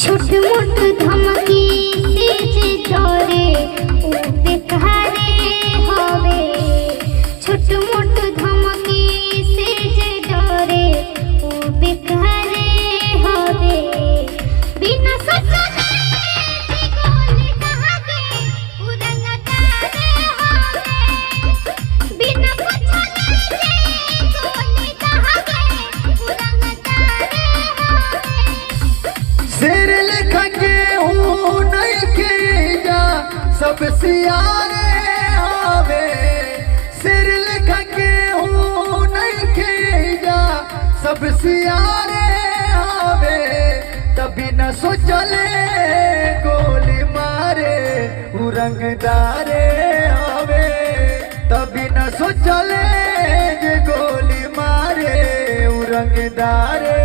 छोट मोट धमकी से डरे ऊ बेकारे हवे। छोट मोट धमकी से डरे ऊ बेकारे हवे। बिना सोचले जे गोली कहाके ऊ रंगदारे हवे। बिना पूछले जे गोली कहाके ऊ रंगदारे हवे। शेर लिख के हूँ नहीं के जा सब सियारे आवे। शेर लिख के हूँ नहीं के जा सब सियारे आवे। तभी न सोचले गोली मारे ऊ रंगदारे आवे। तभी न सोचले जे गोली मारे ऊ रंगदारे